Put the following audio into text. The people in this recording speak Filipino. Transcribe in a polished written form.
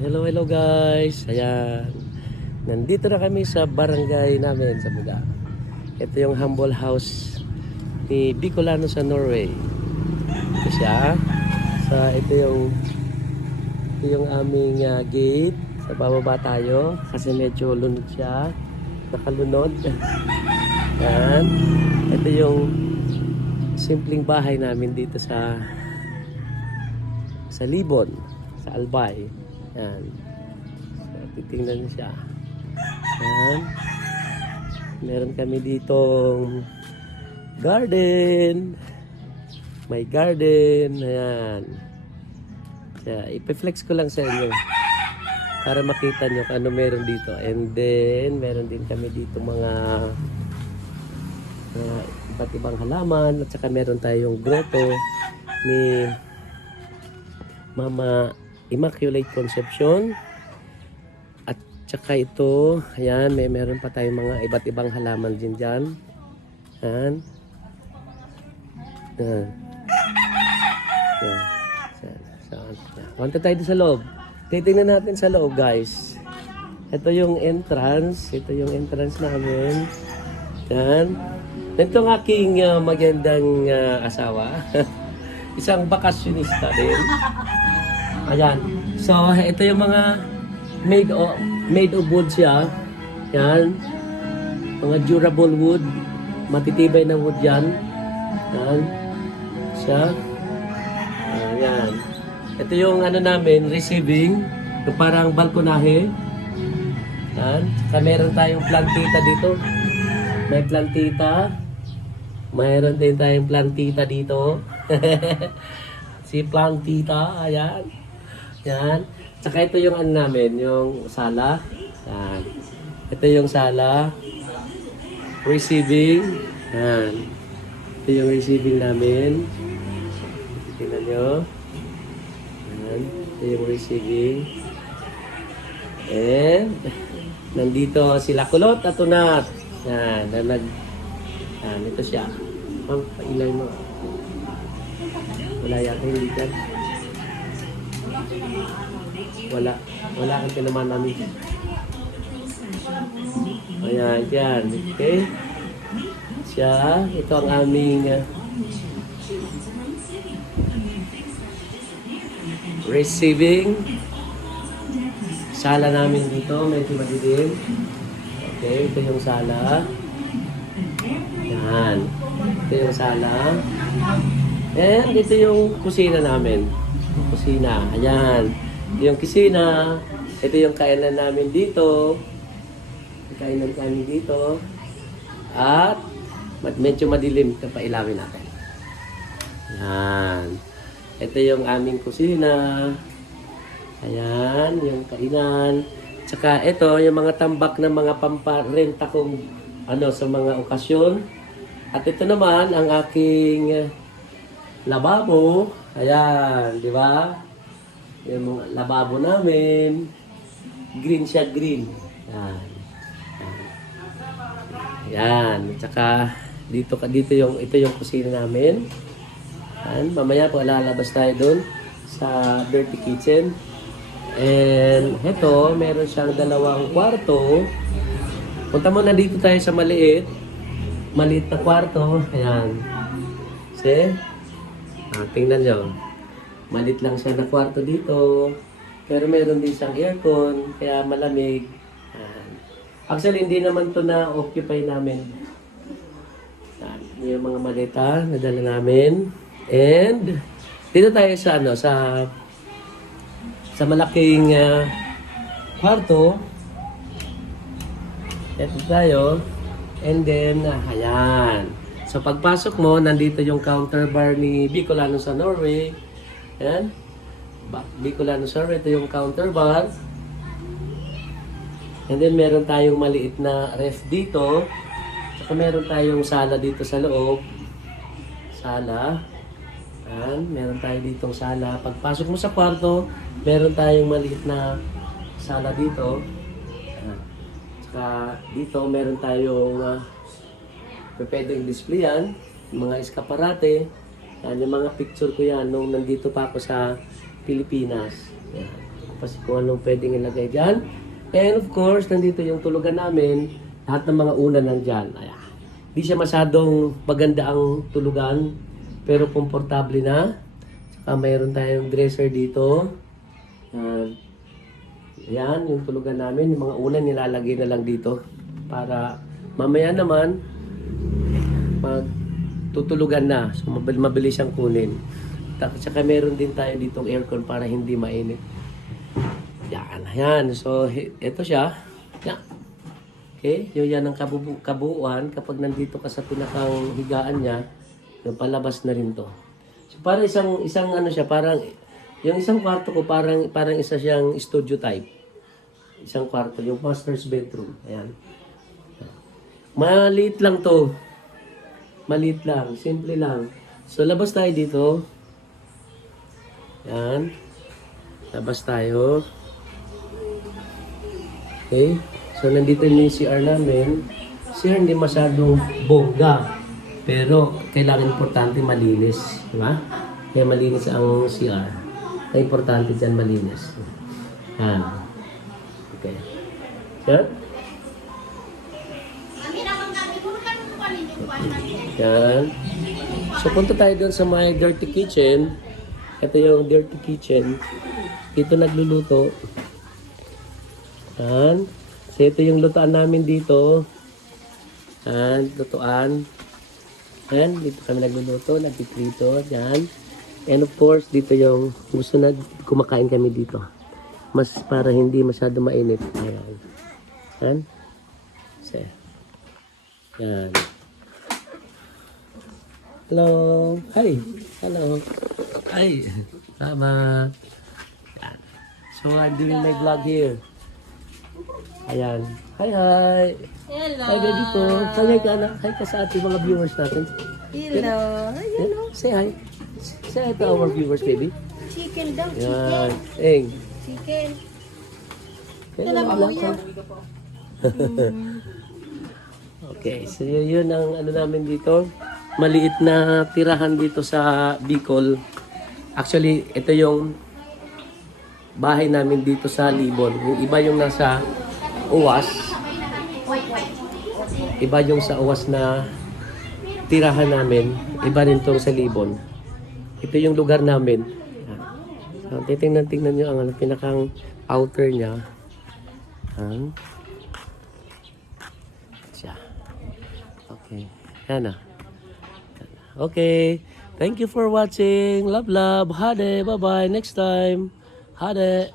Hello, hello guys. Ayan. Nandito na kami sa barangay namin sa Buga. Ito yung humble house ni Bicolano sa Norway. Ito siya. Ito yung aming gate. Sa bababa tayo kasi medyo lunod siya. Nakalunod. Ayan. Ito yung simpleng bahay namin dito sa Libon, sa Albay. Yan. So, titingnan niyo siya. Yan. Meron kami ditong garden. May garden. Ayan. Kaya, ipiflex ko lang sa inyo para makita nyo kung ano meron dito. And then, meron din kami dito mga iba't ibang halaman. At saka meron tayong grotto ni Mama Immaculate Conception. At saka ito, ayan, meron pa tayong mga iba't ibang halaman din dyan. Ayan. Ayan. Ayan. Saan? Punta tayo sa loob. Titingnan natin sa loob, guys. Ito yung entrance. Ito yung entrance namin. Ayan. Ito ang aking magandang asawa. Isang bakasyonista din. Ayan. So, ito yung mga made of wood siya. Yan. Mga durable wood. Matitibay na wood yan. Yan. Siya. Ayan. Ito yung ano namin, receiving. Yung parang balkonahe. Yan. Saka meron tayong plantita dito. May plantita. Mayroon din tayong plantita dito. Si plantita. Ayan. Yan. Tsaka ito yung ano namin, yung sala. Yan. Ito yung sala. Receiving. Yan. Ito yung receiving namin. Tingnan nyo. Yan. Ito yung receiving. And, nandito sila Kulot at Tunat. Yan. Yan. Ito siya. Ma'am, pailay mo. Wala yata hindi dyan. Wala kang tinaman namin. Ayan, yan. Okay. Siya, ito ang aming receiving. Sala namin dito, medyo madilim. Okay, ito yung sala. Yan. Ito yung sala. And ito yung kusina namin. Kusina. Ayan. Ito yung kusina. Ito yung kainan namin dito. Kainan namin dito. At medyo madilim. Ito pa ilawin natin. Ayan. Ito yung aming kusina. Ayan. Yung kainan. Tsaka ito yung mga tambak ng mga pamparenta kong sa mga okasyon. At ito naman ang aking lababo. Ayan, di ba? Yung mga lababo namin. Green siya, green. Ayan. Ayan. Tsaka ito yung kusina namin. Ayan. Mamaya po lalabas tayo dun sa dirty kitchen. And ito, meron siyang dalawang kwarto. Punta muna dito tayo sa maliit na kwarto. Ayan. See? Tingnan nyo. Maliit lang siya na kwarto dito. Pero meron din siyang aircon. Kaya malamig. Actually, hindi naman to na-occupy namin. Yung mga malita na dala namin. And dito tayo sa malaking kwarto. Ito tayo. And then, ayan. So, pagpasok mo, nandito yung counter bar ni Bicolano sa Norway. Ayan. Bicolano sa Norway. Ito yung counter bar. And then, meron tayong maliit na ref dito. Saka meron tayong sala dito sa loob. Sala. Ayan. Meron tayo ditong sala. Pagpasok mo sa kwarto, meron tayong maliit na sala dito. Ayan. Saka dito, meron tayong pwedeng display yan, mga eskaparate. Yan, yung mga picture ko yan nung nandito pa ako sa Pilipinas. Yan. kasi kung anong pwedeng ilagay dyan. And of course, nandito yung tulugan namin. Lahat ng mga unan nandyan. Ayan. Di siya masyadong maganda ang tulugan, pero komportable na. Saka mayroon tayong dresser dito. Ayan, yung tulugan namin. Yung mga unan nilalagay na lang dito. Para mamaya naman, magtutulugan na. So mabilis siyang kunin. Saka meron din tayo ditong aircon para hindi mainit. Yan, yan. So, ito siya. Yan. Okay, yan ang kabuuan. Kapag nandito ka sa pinakang higaan niya, palabas na rin to. So, para isang ano siya, parang, yung isang kwarto ko, parang isa siyang studio type. Isang kwarto, yung master's bedroom. Ayan. Maliit lang to. Maliit lang, simple lang. So, labas tayo dito. Yan. Labas tayo. Okay. So, nandito yung CR namin. CR hindi masyadong bongga. Pero, kailangan importante malinis. Diba? Kaya malinis ang CR. Kaya importante dyan malinis. Yan. Okay. Yan. Yan. So, punta tayo doon sa my dirty kitchen. Ito yung dirty kitchen. Dito nagluluto. Yan. So, ito yung lutuan namin dito. Yan. Lutuan. Yan. Dito kami nagluluto. Nagpiprito. Yan. And of course, dito yung gusto na kumakain kami dito. Mas para hindi masyado mainit. Ayan. Yan. So, yan. Hello. Hi. Hello. Hi. Salamat. Yan. So, I'm doing my vlog here. Ayan. Hi, hi. Hello. Hi, baby ko. Hi ka na. Hi ka sa ating mga viewers natin. Hello. Hello. Say hi. Say hi to our viewers, baby. Chicken daw, Yan. chicken. Eng. Chicken. Hello. Ito lang kuya. Okay. So, yun ang ano namin dito. Maliit na tirahan dito sa Bicol. Actually, ito yung bahay namin dito sa Libon. Yung iba yung nasa Uwas. Iba yung sa Uwas na tirahan namin. Iba rin tong sa Libon. Ito yung lugar namin. So, titingnan nyo ang pinakang outer niya. Siya. Okay. Yan na. Okay. Thank you for watching. Love, love. Hade. Bye-bye. Next time. Hade.